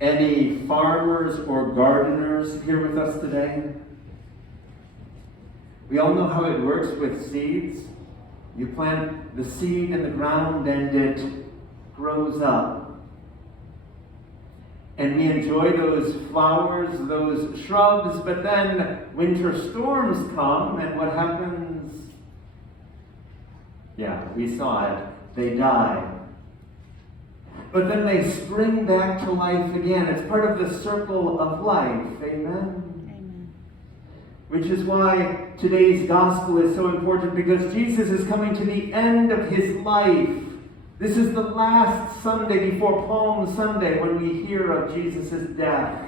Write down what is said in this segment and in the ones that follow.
Any farmers or gardeners here with us today? We all know how it works with seeds. You plant the seed in the ground and it grows up. And we enjoy those flowers, those shrubs, but then winter storms come, and what happens? Yeah, we saw it. They die. But then they spring back to life again. It's part of the circle of life. Amen? Amen. Which is why today's gospel is so important, because Jesus is coming to the end of his life. This is the last Sunday before Palm Sunday when we hear of Jesus' death.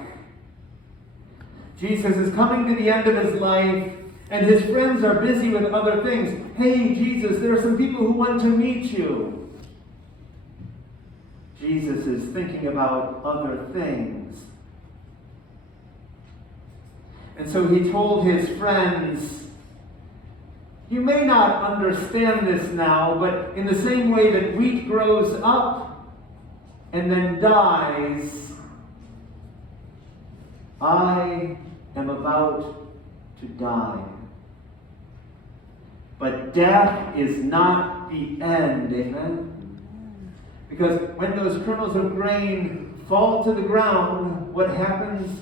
Jesus is coming to the end of his life, and his friends are busy with other things. Hey, Jesus, there are some people who want to meet you. Jesus is thinking about other things. And so he told his friends, you may not understand this now, but in the same way that wheat grows up and then dies, I am about to die. But death is not the end, amen? Because when those kernels of grain fall to the ground, what happens?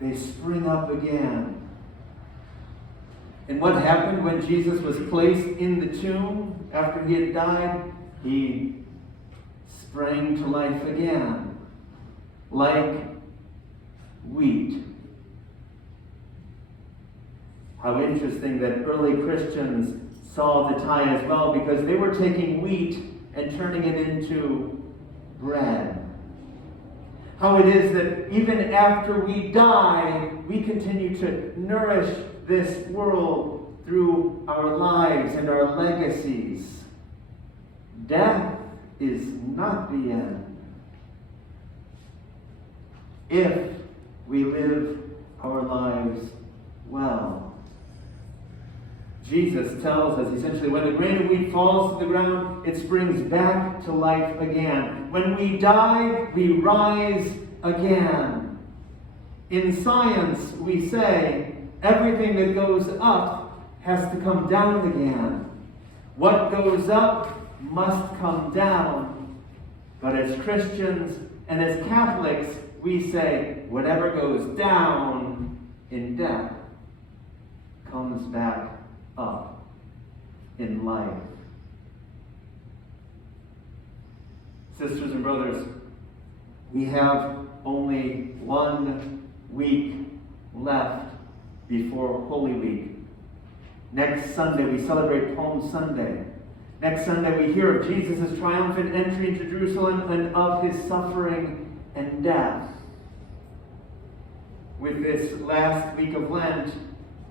They spring up again. And what happened when Jesus was placed in the tomb after he had died? He sprang to life again, like wheat. How interesting that early Christians saw the tie as well, because they were taking wheat and turning it into bread. How it is that even after we die, we continue to nourish this world through our lives and our legacies. Death is not the end. If we live our lives well. Jesus tells us essentially when the grain of wheat falls to the ground, it springs back to life again. When we die, we rise again. In science, we say everything that goes up has to come down again. What goes up must come down. But as Christians and as Catholics, we say whatever goes down in death comes back up in life. Sisters and brothers, we have only 1 week left before Holy Week. Next Sunday we celebrate Palm Sunday. Next Sunday we hear of Jesus' triumphant entry into Jerusalem and of his suffering and death. With this last week of Lent,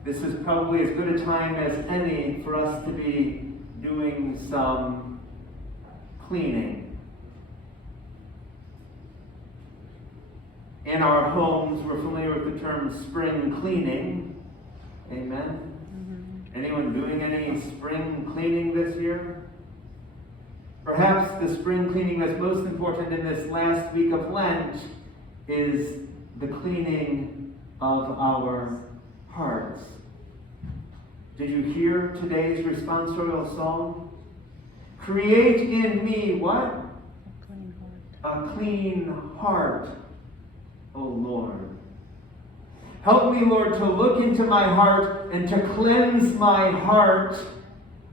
this is probably as good a time as any for us to be doing some cleaning. In our homes, we're familiar with the term spring cleaning. Amen? Mm-hmm. Anyone doing any spring cleaning this year? Perhaps the spring cleaning that's most important in this last week of Lent is the cleaning of our hearts. Did you hear today's responsorial song? Create in me what? A clean heart, O Lord. Help me, Lord, to look into my heart and to cleanse my heart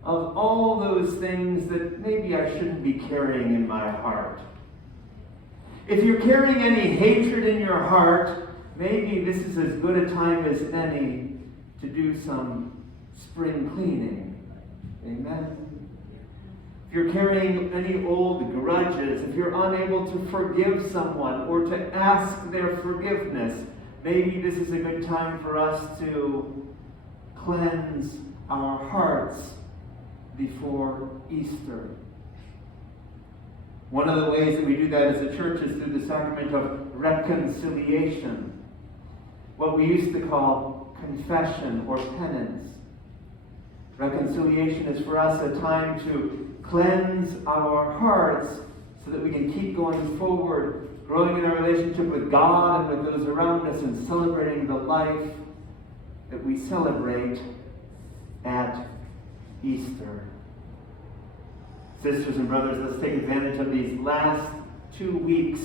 of all those things that maybe I shouldn't be carrying in my heart. If you're carrying any hatred in your heart, maybe this is as good a time as any to do some spring cleaning. Amen. If you're carrying any old grudges, if you're unable to forgive someone or to ask their forgiveness, maybe this is a good time for us to cleanse our hearts before Easter. One of the ways that we do that as a church is through the sacrament of reconciliation, what we used to call confession or penance. Reconciliation is for us a time to cleanse our hearts so that we can keep going forward, growing in our relationship with God and with those around us, and celebrating the life that we celebrate at Easter. Sisters and brothers, let's take advantage of these last 2 weeks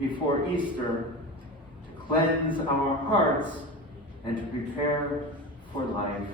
before Easter to cleanse our hearts and to prepare for life.